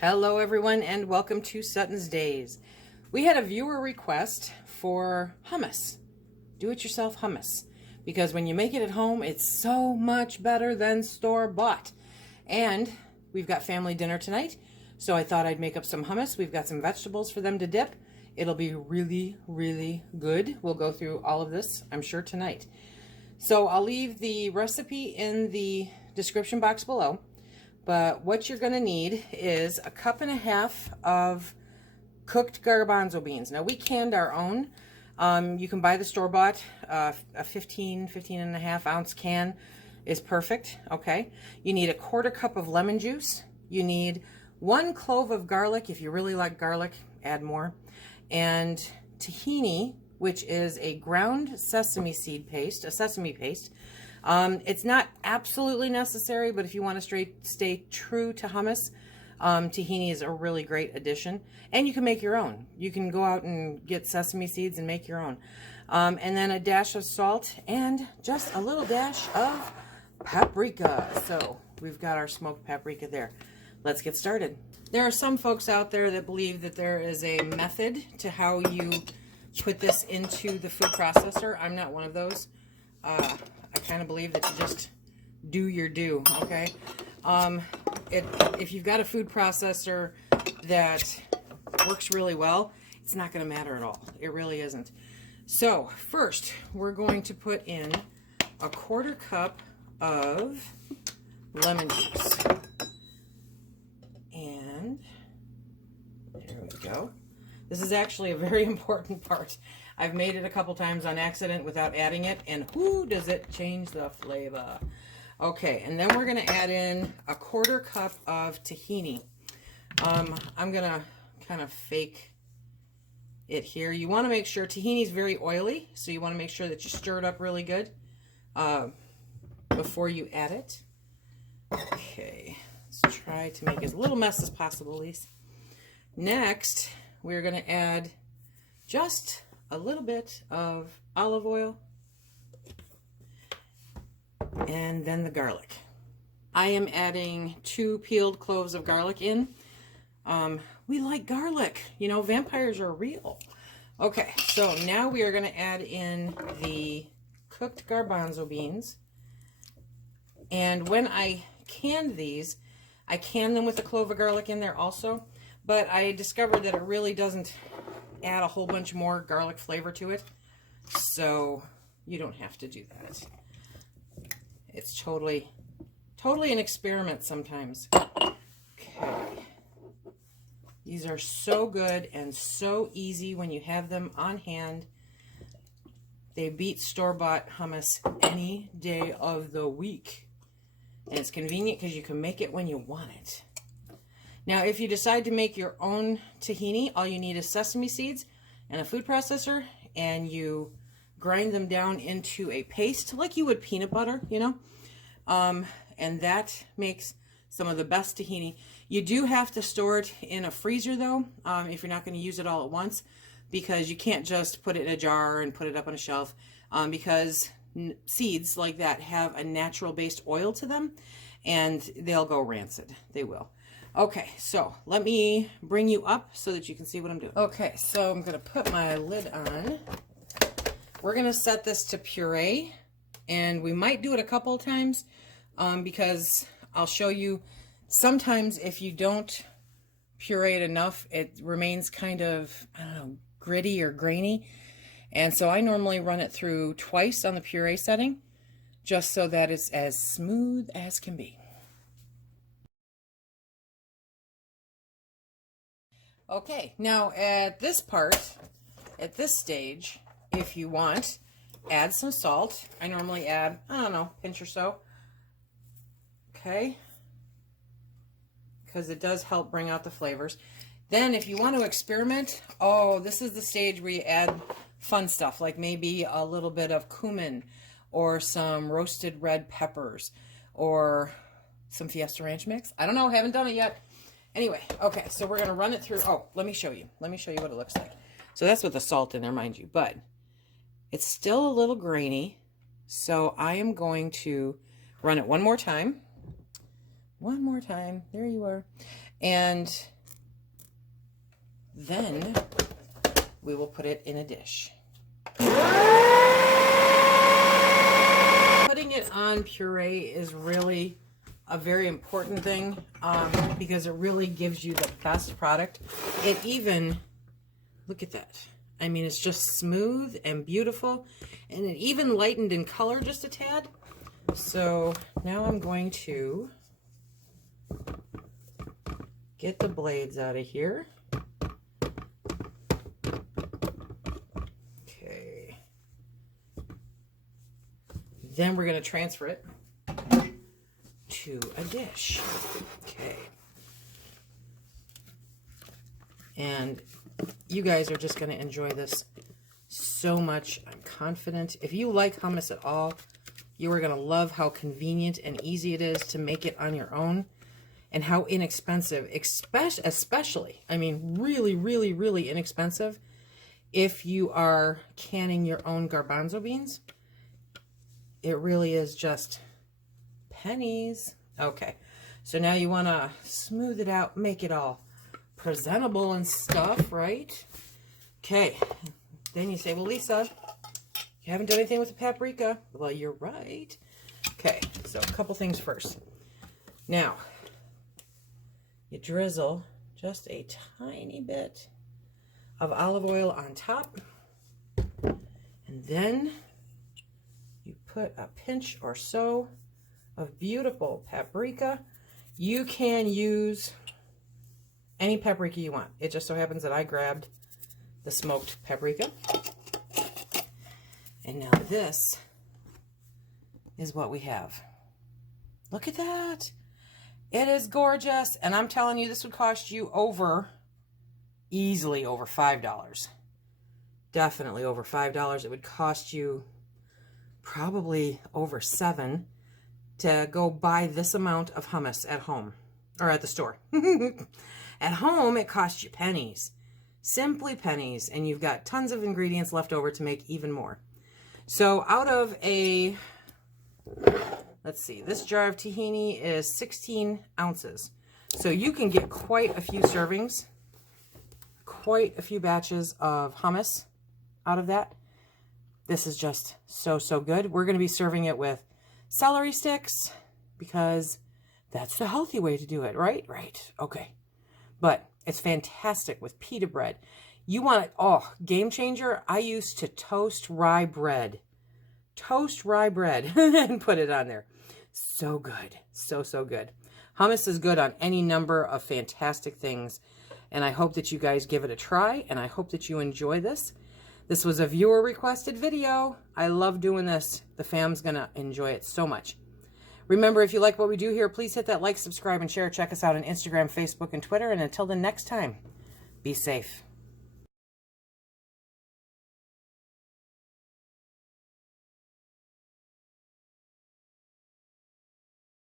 Hello everyone and welcome to SuttonsDaze. We had a viewer request for hummus, do-it-yourself hummus, because when you make it at home it's so much better than store-bought. And we've got family dinner tonight, so I thought I'd make up some hummus. We've got some vegetables for them to dip. It'll be really good. We'll go through all of this, I'm sure, tonight. So I'll leave the recipe in the description box below. But what you're going to need is a 1.5 cups of cooked garbanzo beans. Now, we canned our own. You can buy the store-bought. A 15.5 ounce can is perfect. Okay. You need a 1/4 cup of lemon juice. You need 1 clove of garlic. If you really like garlic, add more. And tahini, which is a ground sesame seed paste, a sesame paste. It's not absolutely necessary, but if you want to stay true to hummus, tahini is a really great addition. And you can make your own. You can go out and get sesame seeds and make your own. And then a dash of salt and just a little dash of paprika. So we've got our smoked paprika there. Let's get started. There are some folks out there that believe that there is a method to how you put this into the food processor. I'm not one of those. I kind of believe that you just do your do, okay? If you've got a food processor that works really well, it's not going to matter at all. It really isn't. So first, we're going to put in a 1/4 cup of lemon juice. And there we go. This is actually a very important part. I've made it a couple times on accident without adding it, and whoo, does it change the flavor. Okay, and then we're going to add in a 1/4 cup of tahini. I'm going to kind of fake it here. You want to make sure, tahini is very oily, so you want to make sure that you stir it up really good before you add it. Okay, let's try to make as little mess as possible, Lise. Next, we're going to add just a little bit of olive oil and then the garlic. I am adding 2 peeled cloves of garlic in. We like garlic, you know, vampires are real. Okay, so now we are going to add in the cooked garbanzo beans. And when I canned these, I canned them with a clove of garlic in there also, but I discovered that it really doesn't add a whole bunch more garlic flavor to it, so you don't have to do that. It's totally an experiment sometimes. Okay, these are so good and so easy when you have them on hand. They beat store-bought hummus any day of the week, and it's convenient because you can make it when you want it. Now, if you decide to make your own tahini, all you need is sesame seeds and a food processor, and you grind them down into a paste like you would peanut butter, you know, and that makes some of the best tahini. You do have to store it in a freezer, though, if you're not going to use it all at once, because you can't just put it in a jar and put it up on a shelf, because seeds like that have a natural-based oil to them, and they'll go rancid. They will. Okay, so let me bring you up so that you can see what I'm doing. Okay, so I'm going to put my lid on. We're going to set this to puree, and we might do it a couple of times because I'll show you sometimes if you don't puree it enough, it remains kind of, I don't know, gritty or grainy. And so I normally run it through twice on the puree setting just so that it's as smooth as can be. Okay, now at this stage, if you want, add some salt. I normally add, I don't know, a pinch or so. Okay, because it does help bring out the flavors. Then if you want to experiment, oh, this is the stage where you add fun stuff, like maybe a little bit of cumin or some roasted red peppers or some Fiesta Ranch mix. I don't know, haven't done it yet. Anyway, okay, so we're going to run it through. Oh, let me show you. Let me show you what it looks like. So that's with the salt in there, mind you, but it's still a little grainy. So I am going to run it one more time. There you are. And then we will put it in a dish. Putting it on puree is really a very important thing because it really gives you the best product. It even, look at that. I mean, it's just smooth and beautiful, and it even lightened in color just a tad. So now I'm going to get the blades out of here. Okay. Then we're going to transfer it to a dish. Okay. And you guys are just going to enjoy this so much. I'm confident. If you like hummus at all, you are going to love how convenient and easy it is to make it on your own, and how inexpensive, especially, I mean, really, really, really inexpensive if you are canning your own garbanzo beans. It really is just pennies. Okay, so now you want to smooth it out, make it all presentable and stuff, right? Okay, then you say, well, Lisa, you haven't done anything with the paprika. Well, you're right. Okay, so a couple things first. Now, you drizzle just a tiny bit of olive oil on top, and then you put a pinch or so of beautiful paprika. You can use any paprika you want. It just so happens that I grabbed the smoked paprika. And now this is what we have. Look at that. It is gorgeous. And I'm telling you, this would cost you easily over $5. Definitely over $5. It would cost you probably over $7 to go buy this amount of hummus at home or at the store. At home, it costs you pennies, simply pennies, and you've got tons of ingredients left over to make even more. So out of a, let's see, this jar of tahini is 16 ounces. So you can get quite a few servings, quite a few batches of hummus out of that. This is just so, so good. We're going to be serving it with celery sticks because that's the healthy way to do it, right? Right. Okay. But it's fantastic with pita bread. You want it, oh, game changer. I used to toast rye bread. Toast rye bread and put it on there. So good. So, so good. Hummus is good on any number of fantastic things. And I hope that you guys give it a try. And I hope that you enjoy this. This was a viewer requested video. I love doing this. The fam's going to enjoy it so much. Remember, if you like what we do here, please hit that like, subscribe, and share. Check us out on Instagram, Facebook, and Twitter. And until the next time, be safe.